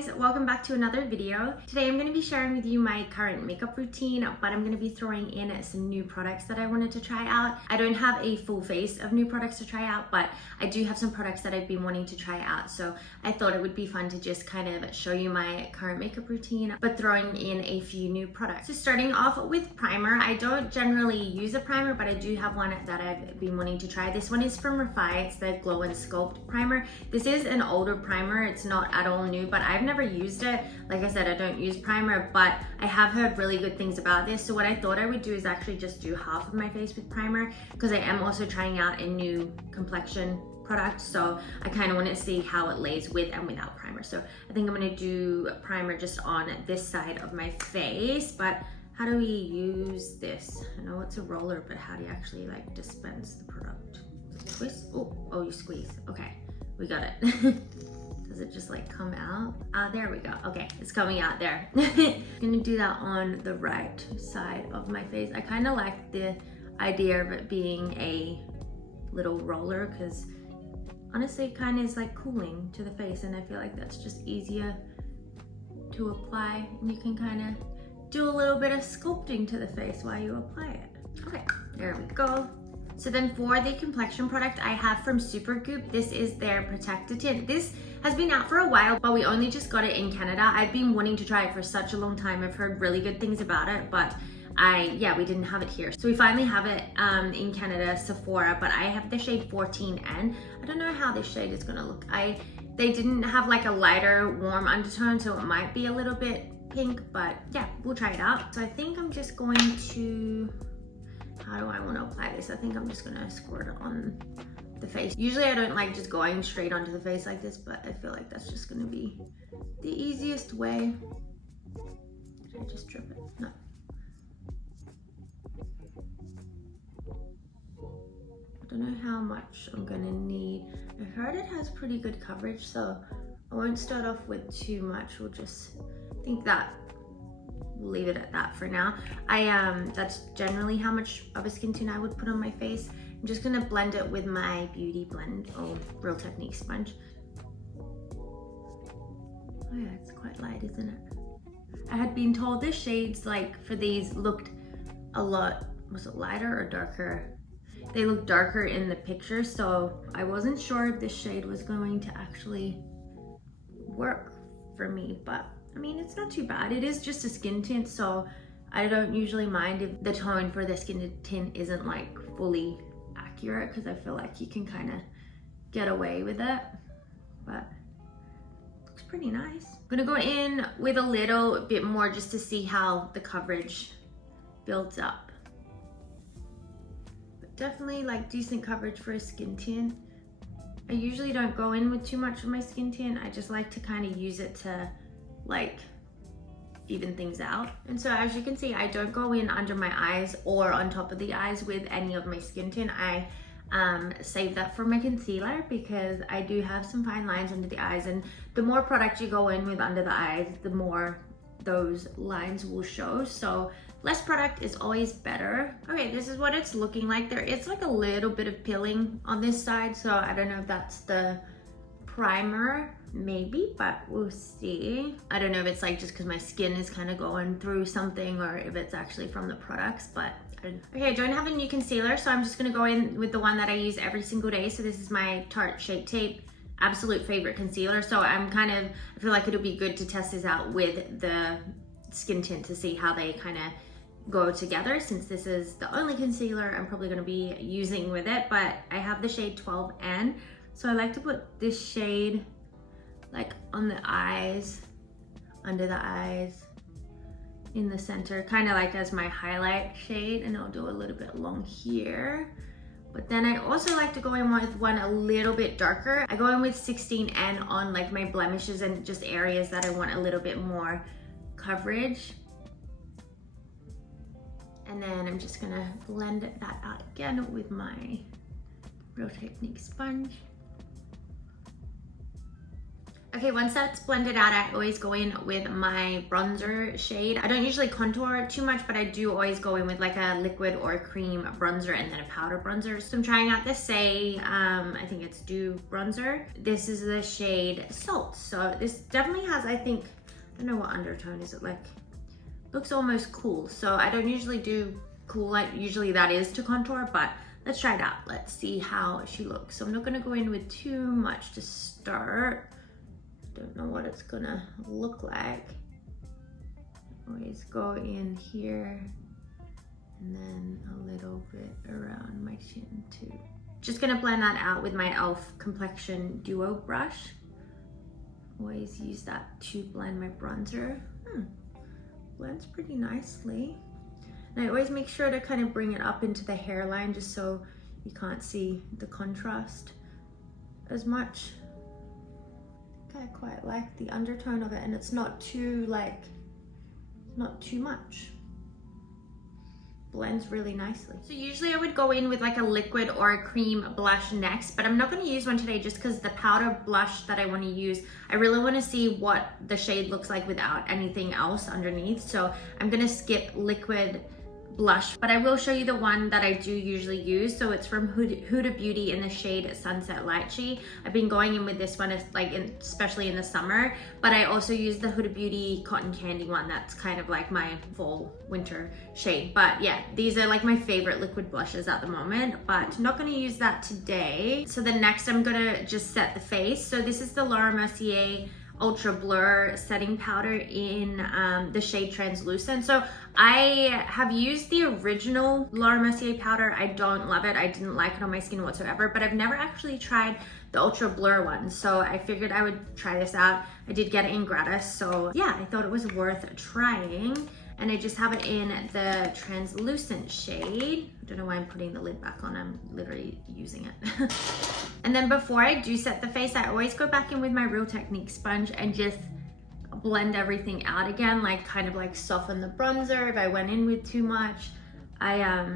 guys, welcome back to another video. Today I'm going to be sharing with you my current makeup routine, but I'm going to be throwing in some new products that I wanted to try out. I don't have a full face of new products to try out, but I do have some products that I've been wanting to try out, so I thought it would be fun to just kind of show you my current makeup routine, but throwing in a few new products. So starting off with primer, I don't generally use a primer, but I do have one that I've been wanting to try. This one is from Refy. It's the Glow and Sculpt primer. This is an older primer. It's not at all new, but I've never used it. Like I said, I don't use primer, but I have heard really good things about this. So what I thought I would do is actually just do half of my face with primer, because I am also trying out a new complexion product, so I kind of want to see how it lays with and without primer. So I think I'm going to do primer just on this side of my face. But how do we use this? I know it's a roller, but how do you actually like dispense the product? Squeeze? Oh, you squeeze. Okay, we got it. Does it just like come out? There we go. Okay, it's coming out there. I'm gonna do that on the right side of my face. I kind of like the idea of it being a little roller, because honestly it kind of is like cooling to the face, and I feel like that's just easier to apply, and you can kind of do a little bit of sculpting to the face while you apply it. Okay, there we go. So then for the complexion product I have from Supergoop, this is their Protect tint. This has been out for a while, but we only just got it in Canada. I've been wanting to try it for such a long time. I've heard really good things about it, but we didn't have it here. So we finally have it in Canada, Sephora, but I have the shade 14N. I don't know how this shade is gonna look. They didn't have like a lighter warm undertone, so it might be a little bit pink, but yeah, we'll try it out. So I think I'm just going to, how do I want to apply this? I think I'm just gonna squirt it on the face. Usually I don't like just going straight onto the face like this, but I feel like that's just gonna be the easiest way. Did I just drip it? No. I don't know how much I'm gonna need. I heard it has pretty good coverage, so I won't start off with too much. We'll just think that we'll leave it at that for now. That's generally how much of a skin tone I would put on my face. I'm just gonna blend it with my Beauty Blend or Real Technique sponge. Oh yeah, it's quite light, isn't it? I had been told the shades like for these looked a lot, was it lighter or darker? They look darker in the picture, so I wasn't sure if this shade was going to actually work for me, but I mean, it's not too bad. It is just a skin tint, so I don't usually mind if the tone for the skin tint isn't like fully accurate, because I feel like you can kind of get away with it, but looks pretty nice. I'm gonna go in with a little bit more just to see how the coverage builds up. But definitely like decent coverage for a skin tint. I usually don't go in with too much of my skin tint. I just like to kind of use it to like even things out. And so as you can see, I don't go in under my eyes or on top of the eyes with any of my skin tint. I save that for my concealer, because I do have some fine lines under the eyes, and the more product you go in with under the eyes, the more those lines will show. So less product is always better. Okay, this is what it's looking like. There is like a little bit of peeling on this side, so I don't know if that's the primer, maybe, but we'll see. I don't know if it's like just because my skin is kind of going through something, or if it's actually from the products, but okay, I don't have a new concealer, so I'm just gonna go in with the one that I use every single day. So this is my Tarte Shape Tape, absolute favorite concealer. So I feel like it'll be good to test this out with the skin tint to see how they kind of go together, since this is the only concealer I'm probably gonna be using with it. But I have the shade 12N. So I like to put this shade like on the eyes, under the eyes, in the center, kind of like as my highlight shade, and I'll do a little bit along here. But then I also like to go in with one a little bit darker. I go in with 16N on like my blemishes and just areas that I want a little bit more coverage. And then I'm just gonna blend that out again with my Real Technique sponge. Okay, once that's blended out, I always go in with my bronzer shade. I don't usually contour too much, but I do always go in with like a liquid or a cream bronzer and then a powder bronzer. So I'm trying out the Saie, I think it's Dew bronzer. This is the shade Salt. So this definitely has, I think, I don't know what undertone is it like. Looks almost cool. So I don't usually do cool, like usually that is to contour, but let's try it out. Let's see how she looks. So I'm not gonna go in with too much to start. Don't know what it's gonna look like. Always go in here and then a little bit around my chin too. Just gonna blend that out with my e.l.f. Complexion Duo brush. Always use that to blend my bronzer. Blends pretty nicely. And I always make sure to kind of bring it up into the hairline just so you can't see the contrast as much. I quite like the undertone of it, and it's not too like, not too much. Blends really nicely. So usually I would go in with like a liquid or a cream blush next, but I'm not going to use one today just because the powder blush that I want to use, I really want to see what the shade looks like without anything else underneath. So I'm going to skip liquid blush, but I will show you the one that I do usually use. So it's from Huda Beauty in the shade Sunset Lychee. I've been going in with this one, especially in the summer, but I also use the Huda Beauty Cotton Candy one. That's kind of like my fall winter shade. But yeah, these are like my favorite liquid blushes at the moment, but I'm not going to use that today. So the next I'm going to just set the face. So this is the Laura Mercier Ultra Blur setting powder in the shade Translucent. So I have used the original Laura Mercier powder. I don't love it. I didn't like it on my skin whatsoever, but I've never actually tried the Ultra Blur one. So I figured I would try this out. I did get it in gratis. So yeah, I thought it was worth trying. And I just have it in the Translucent shade. I don't know why I'm putting the lid back on. I'm literally using it. And then before I do set the face, I always go back in with my Real Technique sponge and just blend everything out again, like kind of like soften the bronzer if I went in with too much. I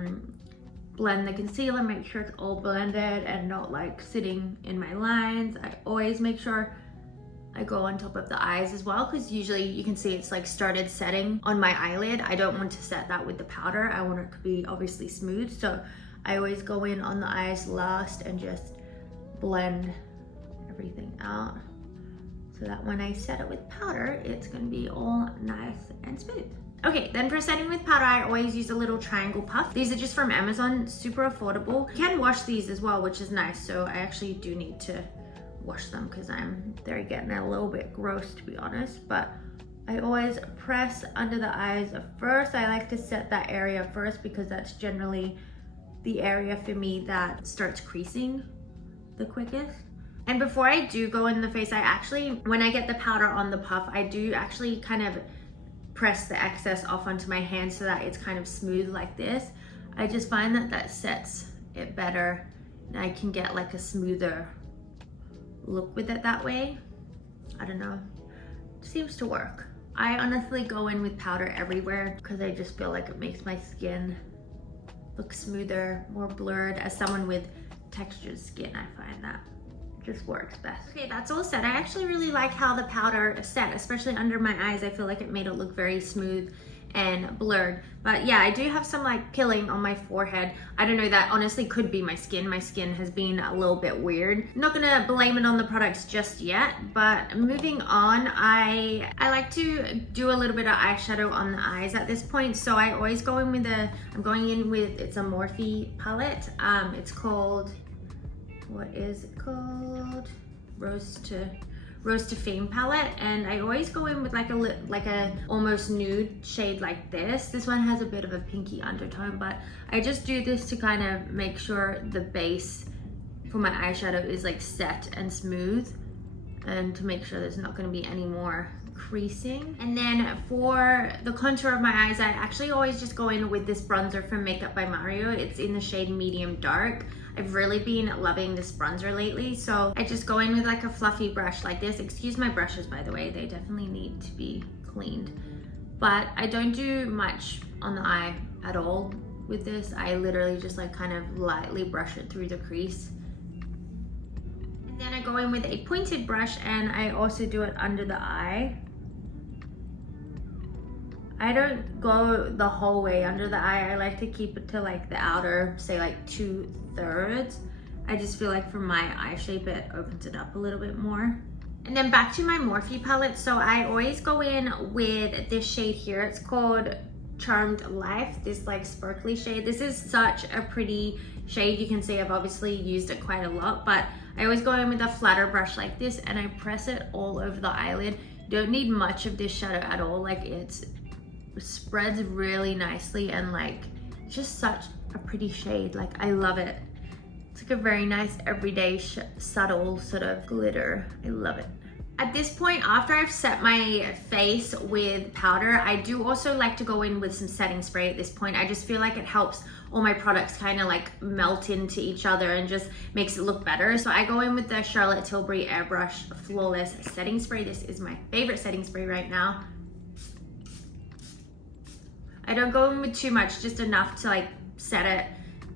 blend the concealer, make sure it's all blended and not like sitting in my lines. I always make sure I go on top of the eyes as well, because usually you can see it's like started setting on my eyelid. I don't want to set that with the powder. I want it to be obviously smooth. So I always go in on the eyes last and just blend everything out so that when I set it with powder, it's gonna be all nice and smooth. Okay, then for setting with powder, I always use a little triangle puff. These are just from Amazon, super affordable. You can wash these as well, which is nice. So I actually do need to wash them because they're getting a little bit gross, to be honest. But I always press under the eyes first. I like to set that area first because that's generally the area for me that starts creasing the quickest. And before I do go in the face, I actually, when I get the powder on the puff, I do actually kind of press the excess off onto my hand so that it's kind of smooth like this. I just find that that sets it better and I can get like a smoother look with it that way. I don't know, it seems to work. I honestly go in with powder everywhere because I just feel like it makes my skin look smoother, more blurred. As someone with textured skin, I find that just works best. Okay, that's all set. I actually really like how the powder set, especially under my eyes. I feel like it made it look very smooth and blurred. But yeah, I do have some like pilling on my forehead. I don't know, that honestly could be my skin. My skin has been a little bit weird. I'm not gonna blame it on the products just yet, but moving on, I like to do a little bit of eyeshadow on the eyes at this point. So I always go in with I'm going in with, it's a Morphe palette. It's called, what is it called? Rose to Fame palette, and I always go in with like a almost nude shade like this. This one has a bit of a pinky undertone, but I just do this to kind of make sure the base for my eyeshadow is like set and smooth, and to make sure there's not going to be any more creasing. And then for the contour of my eyes, I actually always just go in with this bronzer from Makeup by Mario. It's in the shade Medium Dark. I've really been loving this bronzer lately, so I just go in with like a fluffy brush like this. Excuse my brushes, by the way, they definitely need to be cleaned. But I don't do much on the eye at all with this. I literally just like kind of lightly brush it through the crease. And Then I go in with a pointed brush and I also do it under the eye. I don't go the whole way under the eye. I like to keep it to like the outer, say like 2/3. I just feel like for my eye shape, it opens it up a little bit more. And then back to my Morphe palette. So I always go in with this shade here. It's called Charmed Life, this like sparkly shade. This is such a pretty shade. You can see I've obviously used it quite a lot, but I always go in with a flatter brush like this and I press it all over the eyelid. You don't need much of this shadow at all. Like it spreads really nicely and like just such a pretty shade. Like I love it. It's like a very nice everyday subtle sort of glitter. I love it. At this point, after I've set my face with powder, I do also like to go in with some setting spray at this point. I just feel like it helps all my products kind of like melt into each other and just makes it look better. So I go in with the Charlotte Tilbury Airbrush Flawless Setting Spray. This is my favorite setting spray right now. I don't go in with too much, just enough to like set it,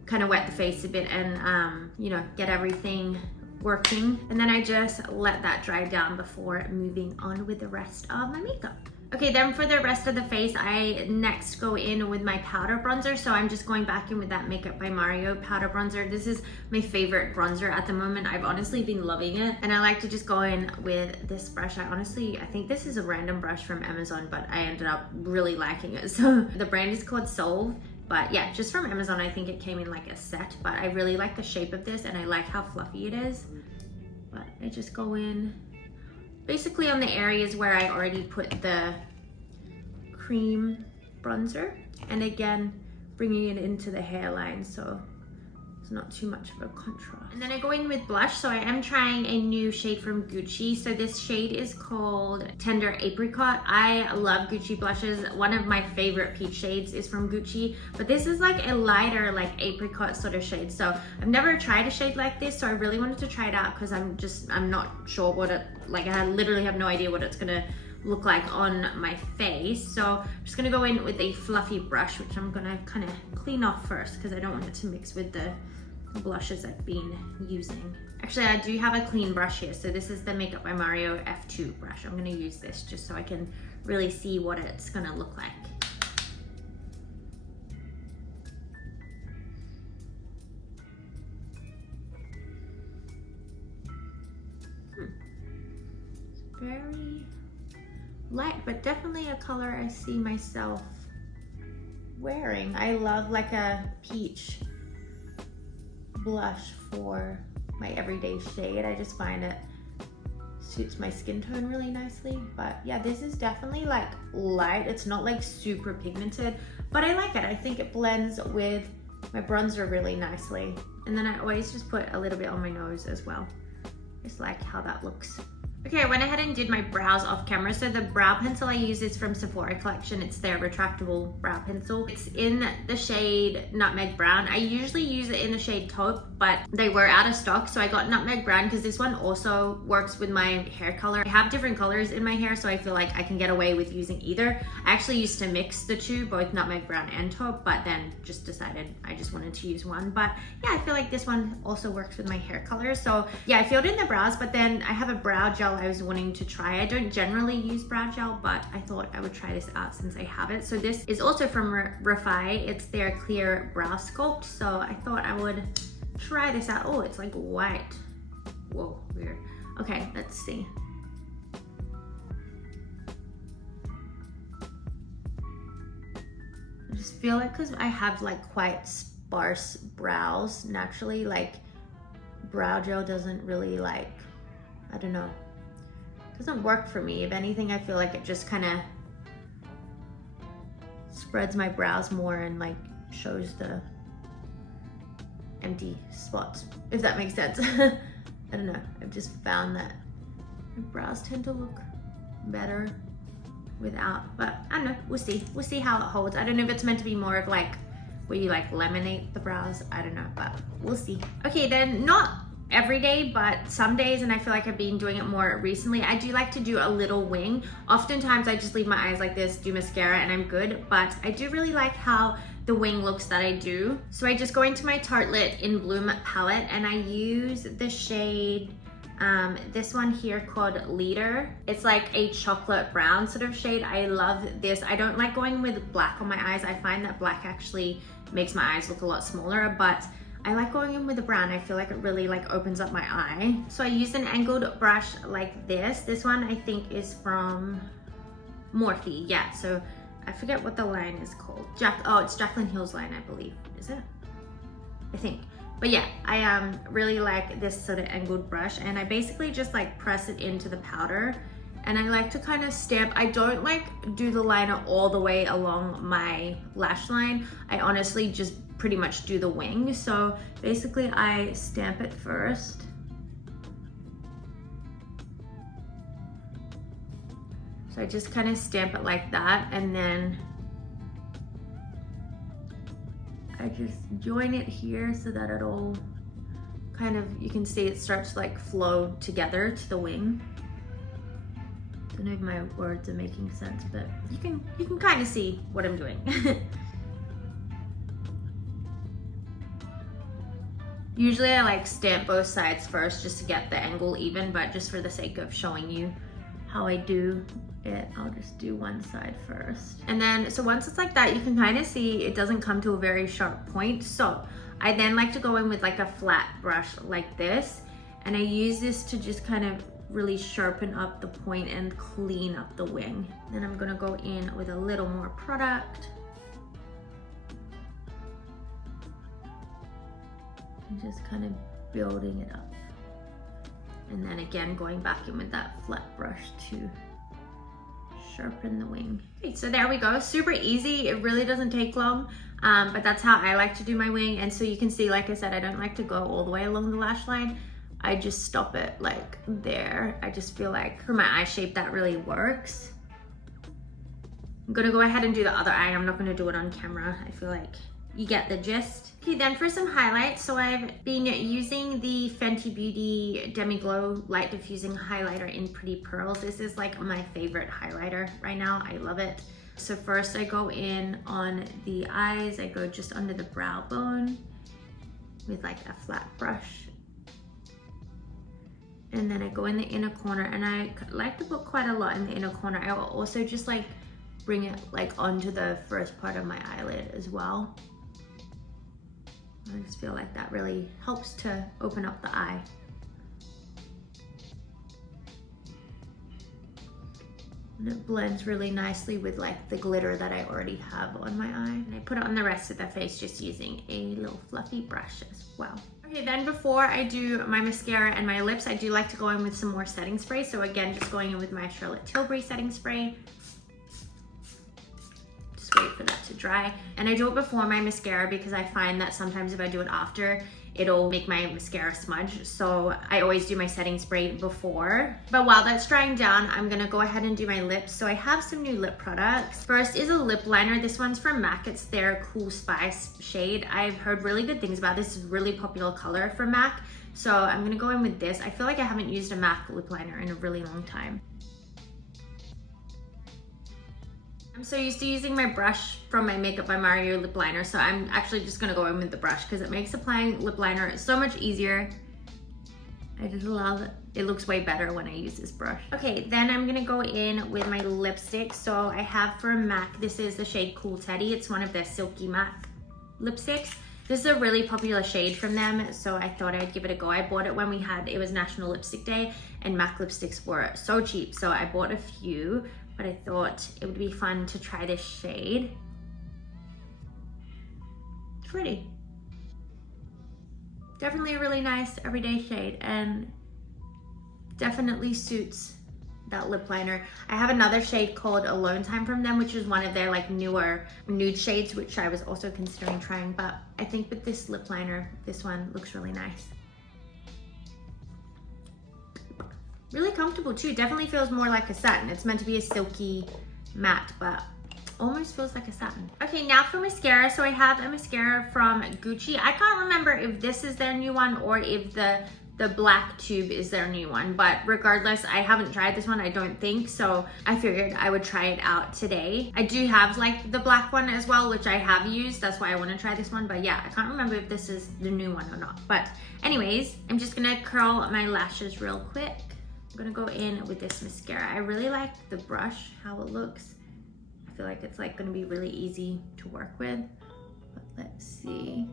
kind of wet the face a bit and you know, get everything working. And then I just let that dry down before moving on with the rest of my makeup. Okay, then for the rest of the face, I next go in with my powder bronzer. So I'm just going back in with that Makeup by Mario powder bronzer. This is my favorite bronzer at the moment. I've honestly been loving it. And I like to just go in with this brush. I think this is a random brush from Amazon, but I ended up really liking it. So the brand is called Solve. But yeah, just from Amazon, I think it came in like a set, but I really like the shape of this and I like how fluffy it is. But I just go in basically on the areas where I already put the cream bronzer. And again, bringing it into the hairline so it's not too much of a contrast. And then I go in with blush. So I am trying a new shade from Gucci. So this shade is called Tender Apricot. I love Gucci blushes. One of my favorite peach shades is from Gucci, but this is like a lighter like apricot sort of shade. So I've never tried a shade like this, so I really wanted to try it out because I'm not sure what it, like I literally have no idea what it's gonna look like on my face. So I'm just gonna go in with a fluffy brush, which I'm gonna kind of clean off first because I don't want it to mix with the blushes I've been using. Actually, I do have a clean brush here. So this is the Makeup by Mario F2 brush. I'm gonna use this just so I can really see what it's gonna look like. Very light, but definitely a color I see myself wearing. I love like a peach blush for my everyday shade. I just find it suits my skin tone really nicely. But yeah, this is definitely like light. It's not like super pigmented, but I like it. I think it blends with my bronzer really nicely. And then I always just put a little bit on my nose as well. Just like how that looks. Okay, I went ahead and did my brows off camera. So the brow pencil I use is from Sephora collection. It's their retractable brow pencil. It's in the shade Nutmeg Brown. I usually use it in the shade Taupe, but they were out of stock. So I got Nutmeg Brown because this one also works with my hair color. I have different colors in my hair, so I feel like I can get away with using either. I actually used to mix the two, both Nutmeg Brown and Taupe, but then just decided I just wanted to use one. But yeah, I feel like this one also works with my hair color. So yeah, I filled in the brows, but then I have a brow gel I was wanting to try. I don't generally use brow gel, but I thought I would try this out since I have it. So this is also from Refy. It's their clear brow sculpt. So I thought I would try this out. Oh, it's like white. Whoa, weird. Okay, let's see. I just feel like because I have like quite sparse brows naturally, like brow gel doesn't really like, I don't know, doesn't work for me. If anything, I feel like it just kind of spreads my brows more and like shows the empty spots, if that makes sense. I don't know, I've just found that my brows tend to look better without, but I don't know, we'll see how it holds. I don't know if it's meant to be more of like where you like laminate the brows, I don't know, but we'll see. Okay, then not every day, but some days, and I feel like I've been doing it more recently, I do like to do a little wing. Oftentimes I just leave my eyes like this, do mascara, and I'm good, but I do really like how the wing looks that I do. So I just go into my Tartlette In Bloom palette and I use the shade This one here called Leader. It's like a chocolate brown sort of shade. I love this. I don't like going with black on my eyes. I find that black actually makes my eyes look a lot smaller, but I like going in with a brown. I feel like it really like opens up my eye. So I used an angled brush like this. This one I think is from Morphe. Yeah, so I forget what the line is called. It's Jaclyn Hill's line, I believe. Is it? I think. But yeah, I really like this sort of angled brush, and I basically just like press it into the powder, and I like to kind of stamp. I don't like do the liner all the way along my lash line. I honestly just pretty much do the wing. So basically I stamp it first. So I just kind of stamp it like that, and then I just join it here so that it all kind of, you can see it starts to like flow together to the wing. I don't know if my words are making sense, but you can kind of see what I'm doing. Usually I like stamp both sides first just to get the angle even, but just for the sake of showing you how I do it, I'll just do one side first. And then, so once it's like that, you can kind of see it doesn't come to a very sharp point. So I then like to go in with like a flat brush like this, and I use this to just kind of really sharpen up the point and clean up the wing. Then I'm gonna go in with a little more product. And just kind of building it up. And then again, going back in with that flat brush to sharpen the wing. Okay, so there we go, super easy. It really doesn't take long, but that's how I like to do my wing. And so you can see, like I said, I don't like to go all the way along the lash line. I just stop it like there. I just feel like for my eye shape, that really works. I'm gonna go ahead and do the other eye. I'm not gonna do it on camera. I feel like you get the gist. Okay, then for some highlights, so I've been using the Fenty Beauty Demi Glow Light Diffusing Highlighter in Pretty Purlz. This is like my favorite highlighter right now. I love it. So first I go in on the eyes. I go just under the brow bone with like a flat brush. And then I go in the inner corner, and I like to put quite a lot in the inner corner. I will also just like bring it like onto the first part of my eyelid as well. I just feel like that really helps to open up the eye. And it blends really nicely with like the glitter that I already have on my eye. And I put it on the rest of the face just using a little fluffy brush as well. Okay, then before I do my mascara and my lips, I do like to go in with some more setting spray. So again, just going in with my Charlotte Tilbury setting spray. Wait for that to dry. And I do it before my mascara because I find that sometimes if I do it after, it'll make my mascara smudge. So I always do my setting spray before. But while that's drying down, I'm gonna go ahead and do my lips. So I have some new lip products. First is a lip liner. This one's from MAC. It's their Cool Spice shade. I've heard really good things about this. It's a really popular color from MAC. So I'm gonna go in with this. I feel like I haven't used a MAC lip liner in a really long time. I'm so used to using my brush from my Makeup by Mario lip liner, so I'm actually just gonna go in with the brush because it makes applying lip liner so much easier. I just love it. It looks way better when I use this brush. Okay, then I'm gonna go in with my lipstick. So I have for MAC, this is the shade Cool Teddy. It's one of their Silky MAC lipsticks. This is a really popular shade from them, so I thought I'd give it a go. I bought it when it was National Lipstick Day, and MAC lipsticks were so cheap, so I bought a few. But I thought it would be fun to try this shade. It's pretty. Definitely a really nice everyday shade, and definitely suits that lip liner. I have another shade called Alone Time from them, which is one of their like newer nude shades, which I was also considering trying, but I think with this lip liner, this one looks really nice. Really comfortable too. Definitely feels more like a satin. It's meant to be a silky matte, but almost feels like a satin. Okay, now for mascara. So I have a mascara from Gucci. I can't remember if this is their new one or if the the black tube is their new one, but regardless, I haven't tried this one, I don't think, so I figured I would try it out today. I do have like the black one as well, which I have used, that's why I want to try this one, but yeah, I can't remember if this is the new one or not. But anyways, I'm just gonna curl my lashes real quick. I'm gonna go in with this mascara. I really like the brush, how it looks. I feel like it's like gonna be really easy to work with, but let's see.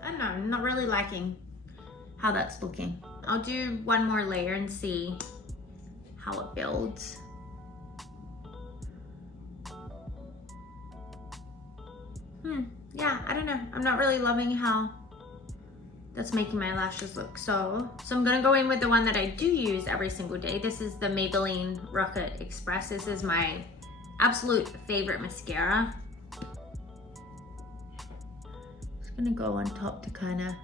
I don't know, I'm not really liking how that's looking. I'll do one more layer and see how it builds. Yeah, I don't know. I'm not really loving how that's making my lashes look. So I'm gonna go in with the one that I do use every single day. This is the Maybelline Rocket Express. This is my absolute favorite mascara. Gonna go on top to kind of,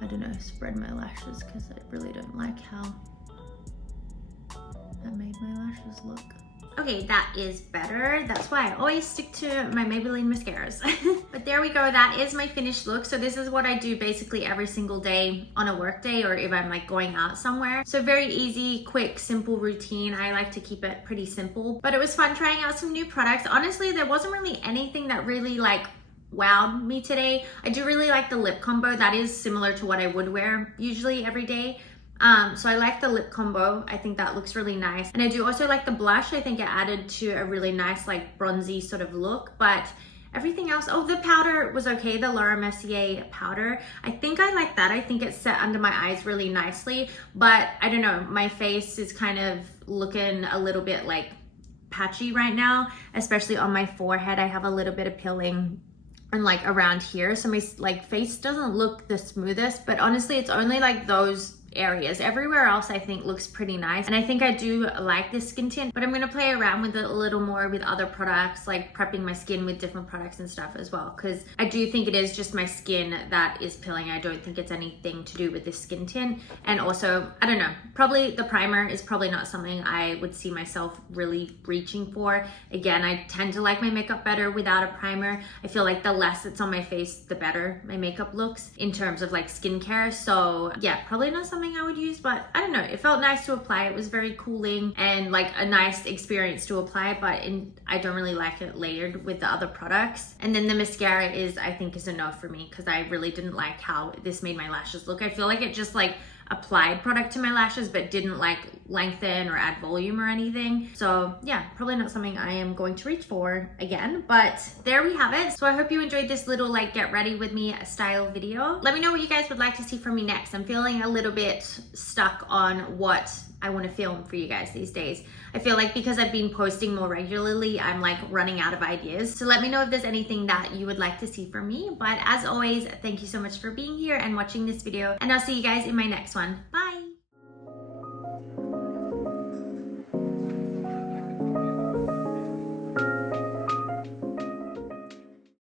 I don't know, spread my lashes because I really don't like how that made my lashes look. Okay, that is better. That's why I always stick to my Maybelline mascaras. But there we go, that is my finished look. So this is what I do basically every single day on a work day or if I'm like going out somewhere. So very easy, quick, simple routine. I like to keep it pretty simple, but it was fun trying out some new products. Honestly, there wasn't really anything that really like wowed me today. I do really like the lip combo. That is similar to what I would wear usually every day. So I like the lip combo. I think that looks really nice. And I do also like the blush. I think it added to a really nice like bronzy sort of look, but everything else, oh, the powder was okay. The Laura Mercier powder. I think I like that. I think it set under my eyes really nicely, but I don't know. My face is kind of looking a little bit like patchy right now, especially on my forehead. I have a little bit of peeling and like around here, so my like face doesn't look the smoothest, but honestly it's only like those areas. Everywhere else I think looks pretty nice, and I think I do like this skin tint, but I'm gonna play around with it a little more with other products, like prepping my skin with different products and stuff as well, because I do think it is just my skin that is peeling. I don't think it's anything to do with this skin tint. And also, I don't know, probably the primer is probably not something I would see myself really reaching for. Again, I tend to like my makeup better without a primer. I feel like the less it's on my face, the better my makeup looks in terms of like skincare. So yeah, probably not something I would use, but I don't know, it felt nice to apply. It was very cooling and like a nice experience to apply, but I don't really like it layered with the other products. And then the mascara is, I think, is a no for me because I really didn't like how this made my lashes look. I feel like it just like applied product to my lashes but didn't like lengthen or add volume or anything. So yeah, probably not something I am going to reach for again, but there we have it. So I hope you enjoyed this little like get ready with me style video. Let me know what you guys would like to see from me next. I'm feeling a little bit stuck on what I want to film for you guys these days. I feel like because I've been posting more regularly, I'm like running out of ideas. So let me know if there's anything that you would like to see from me. But as always, thank you so much for being here and watching this video, and I'll see you guys in my next one. Bye.